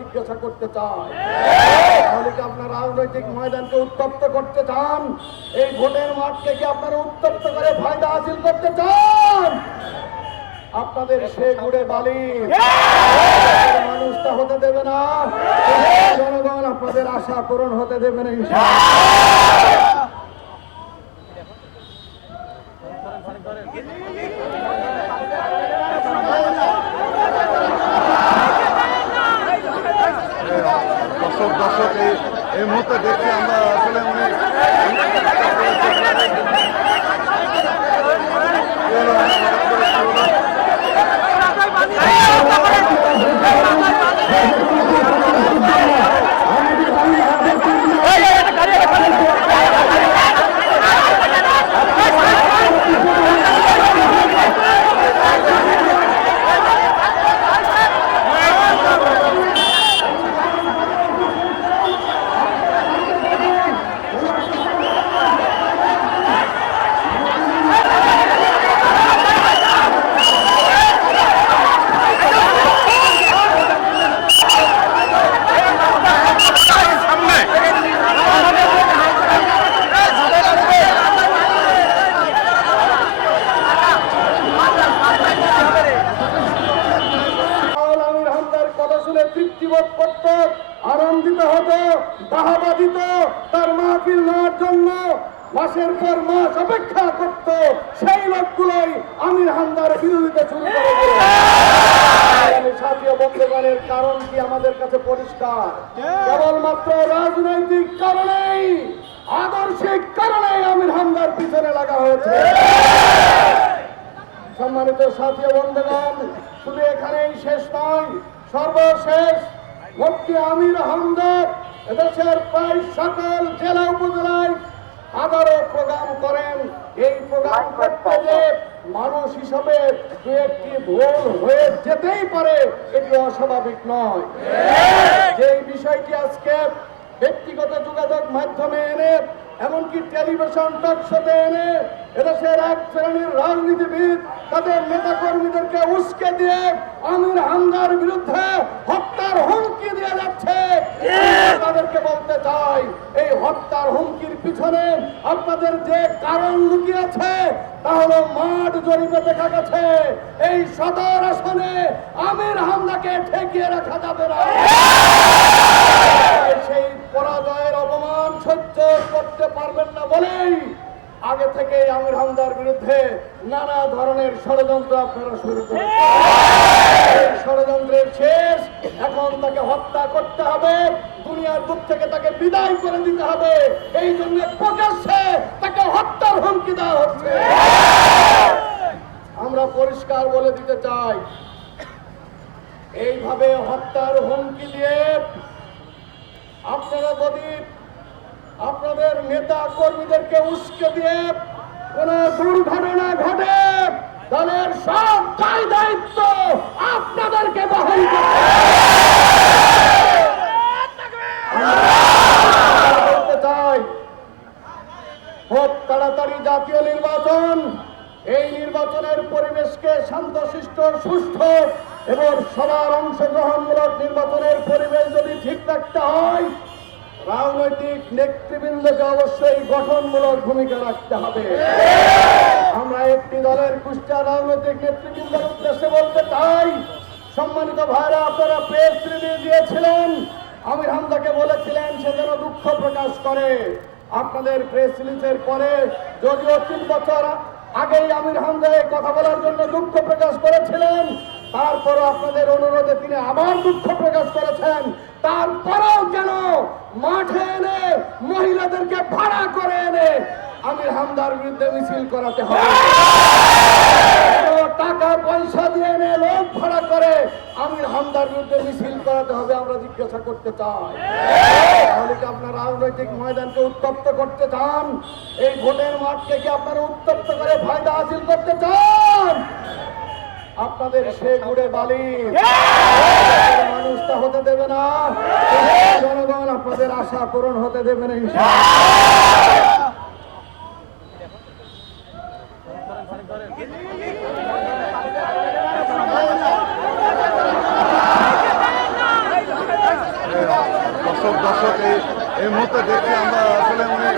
জিজ্ঞাসা করতে চাই। তাহলে কি আপনার রাজনৈতিক ময়দানকে উত্তপ্ত করতে চান? এই ভোটের মাঠকে কি আপনারা উত্তপ্ত করে ফায়দা হাসিল করতে চান? আপনাদের সে ঘুরে বালি। মানুষটা হতে দেবে না। জনগণ আপনাদের আশা পূরণ হতে দেবে না দর্শক দর্শক এই এই মুহূর্তে দেখছি আমরা আসলে উনি আমির হামদার কথা শুনে তৃপ্তিবোধ করত আনন্দিত হতো বাহাবা দিত তার মাহফিল নেওয়ার জন্য। মাসের পর মাস অপেক্ষা করত সেই লোকগুলোই আমির হামদার বিরোধিতা শুরু করে সাথীয় বন্ধুগণের কারণ কি আমাদের কাছে পরিষ্কার? কেবলমাত্র রাজনৈতিক কারণেই আদর্শিক কারণেই আমির হামদার পিছনে লাগা হয়েছে। সম্মানিত সাথী ও বন্ধুগণ শুধু এখানেই শেষ নয় সর্বশেষ মুফতি আমির হামদার এদেশের প্রায় সকল জেলা উপজেলায় হাজারো প্রোগ্রাম করেন। এই প্রোগ্রাম করতে যে মানুষ হিসাবে দু একটি ভুল হয়ে যেতেই পারে, এটি অস্বাভাবিক নয়। যে বিষয়টি আজকে ব্যক্তিগত যোগাযোগ মাধ্যমে এনে, এমনকি টেলিভিশন টক শোতে এনে, এদেশের এক শ্রেণির রাজনীতিবিদ তাদের নেতা কর্মীদেরকে উস্কে দিয়ে আমির হামদার বিরুদ্ধে হত্যার হুমকি দিয়ে যাচ্ছে। তাদেরকে বলতে চাই এই হত্যার হুমকির পিছনে আপনাদের যে কারণ লুকিয়েছে তা হলো মাঠ জরিপে দেখা গেছে। এই সদর আসনে আমির হামদাকে ঠেকিয়ে রাখা যাবে না। সেই পরাজয়ের অপমান সহ্য করতে পারবেন না বলেই আগে থেকে আমির হামদার বিরুদ্ধে নানা ধরনের ষড়যন্ত্র আপনারা শুরু করেছেন। ষড়যন্ত্রের শেষ এখন তাকে হত্যা করতে হবে। দুনিয়ার বুক থেকে তাকে বিদায় করে দিতে হবে। এই জন্য প্রকাশ্যে তাকে হত্যার হুমকি দেওয়া হচ্ছে। আমরা পরিষ্কার বলে দিতে চাই, এইভাবে হত্যার হুমকি দিয়ে আপনারা যদি আপনাদের নেতা কর্মীদেরকে উস্কে দিয়ে কোন দুর্ঘটনা ঘটে দলের সব দায় দায়িত্ব আপনাদেরকে বহন করতে খুব তাড়াতাড়ি জাতীয় নির্বাচন, এই নির্বাচনের পরিবেশকে শান্তশিষ্ট, সুষ্ঠু এবং সবার অংশগ্রহণমূলক নির্বাচনের পরিবেশ যদি ঠিক রাখতে হয়, রাজনৈতিক নেতৃবৃন্দকে অবশ্যই গঠনমূলক ভূমিকা রাখতে হবে। আমরা একটি দলের কুষ্টা রাজনৈতিক নেতৃবৃন্দের উদ্দেশ্যে বলতে চাই, সম্মানিত ভাইরা, আপনারা প্রেস রিলিজ দিয়েছিলেন। আমির হামদাকে বলেছিলেন, সে যেন দুঃখ প্রকাশ করে। আপনাদের প্রেস রিলিজের পরে যদিও তিন বছর আগেই আমির হামদা কথা বলার জন্য দুঃখ প্রকাশ করেছিলেন, তারপরও আপনাদের অনুরোধে তিনি আবার দুঃখ প্রকাশ করেছেন। তারপরেও কেন মাঠে এনে মহিলাদেরকে ভাড়া করে এনে আমির হামদার বিরুদ্ধে মিছিল করাতে হবে। টাকা, পয়সা দিয়ে এনে লোক ভাড়া করে আমির হামদার বিরুদ্ধে মিছিল করাতে হবে, আমরা জিজ্ঞাসা করতে চাই। তাহলে কি আপনার রাজনৈতিক ময়দানকে উত্তপ্ত করতে চান? এই ভোটের মাঠকে কি আপনারা উত্তপ্ত করে ফায়দা হাসিল করতে চান? আপনাদের সে গুড়ে বালি। মানুষটা হতে দেবে না। জনগণ আপনাদের আশা পূরণ হতে দেবে না দর্শক এই মুহূর্তে দেখছি আমরা আসলে উনি